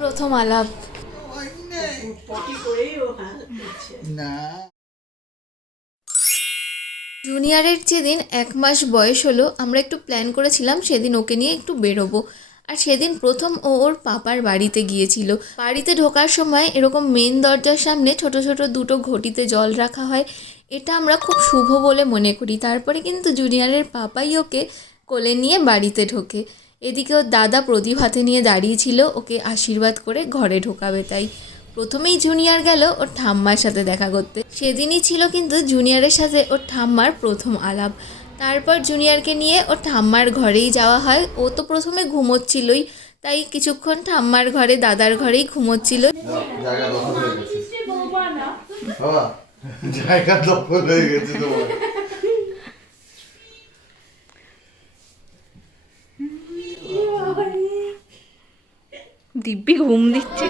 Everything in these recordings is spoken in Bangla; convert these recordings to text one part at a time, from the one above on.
প্রথম আলাপ জুনিয়রের যেদিন 1 মাস বয়স হলো আমরা একটু প্ল্যান করেছিলাম সেদিন ওকে নিয়ে একটু বেরোবো। আর সেদিন প্রথম ও ওর পাপার বাড়িতে গিয়েছিল। বাড়িতে ঢোকার সময় এরকম মেন দরজার সামনে ছোট ছোট দুটো ঘটিতে জল রাখা হয়, এটা আমরা খুব শুভ বলে মনে করি। তারপরে কিন্তু জুনিয়রের পাপাই ওকে কোলে নিয়ে বাড়িতে ঢোকে। এদিকে ওর দাদা প্রদীপ হাতে নিয়ে দাঁড়িয়েছিল ওকে আশীর্বাদ করে ঘরে ঢোকাবে। তাই প্রথমেই জুনিয়র গেল ওর ঠাম্মার সাথে দেখা করতে। সেদিনই ছিল কিন্তু জুনিয়রের সাথে ওর ঠাম্মার প্রথম আলাপ। তারপর জুনিয়রকে নিয়ে ওর ঠাম্মার ঘরেই যাওয়া হয়। ও তো প্রথমে ঘুমোচ্ছিলই, তাই কিছুক্ষণ ঠাম্মার ঘরে দাদার ঘরেই ঘুমোচ্ছিল। জায়গা দখল হয়ে গেছে তোমার। দিব্যি ঘুম দিচ্ছে।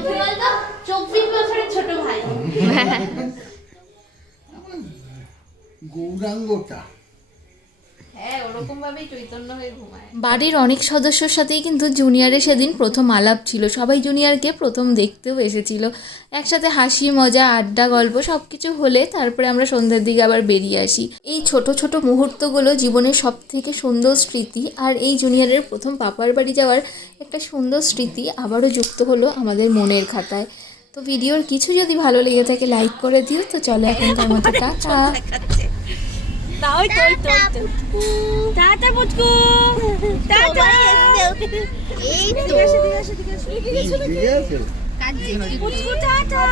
24 বছরের ছোট ভাই। গৌরাঙ্গটা বাড়ির অনেক সদস্যর সাথেই কিন্তু জুনিয়রের সেদিন প্রথম আলাপ ছিল। সবাই জুনিয়রকে প্রথম দেখতেও এসেছিল। একসাথে হাসি মজা আড্ডা গল্প সব কিছু হলে তারপরে আমরা সন্ধ্যের দিকে আবার বেরিয়ে আসি। এই ছোট ছোট মুহূর্তগুলো জীবনের সব থেকে সুন্দর স্মৃতি। আর এই জুনিয়রের প্রথম পাপার বাড়ি যাওয়ার একটা সুন্দর স্মৃতি আবারও যুক্ত হলো আমাদের মনের খাতায়। তো ভিডিওর কিছু যদি ভালো লেগে থাকে লাইক করে দিও। তো চলো এখনকার মতো টাটা। টাটা পুচকু, টাটা। এই তো পুচকু টাটা।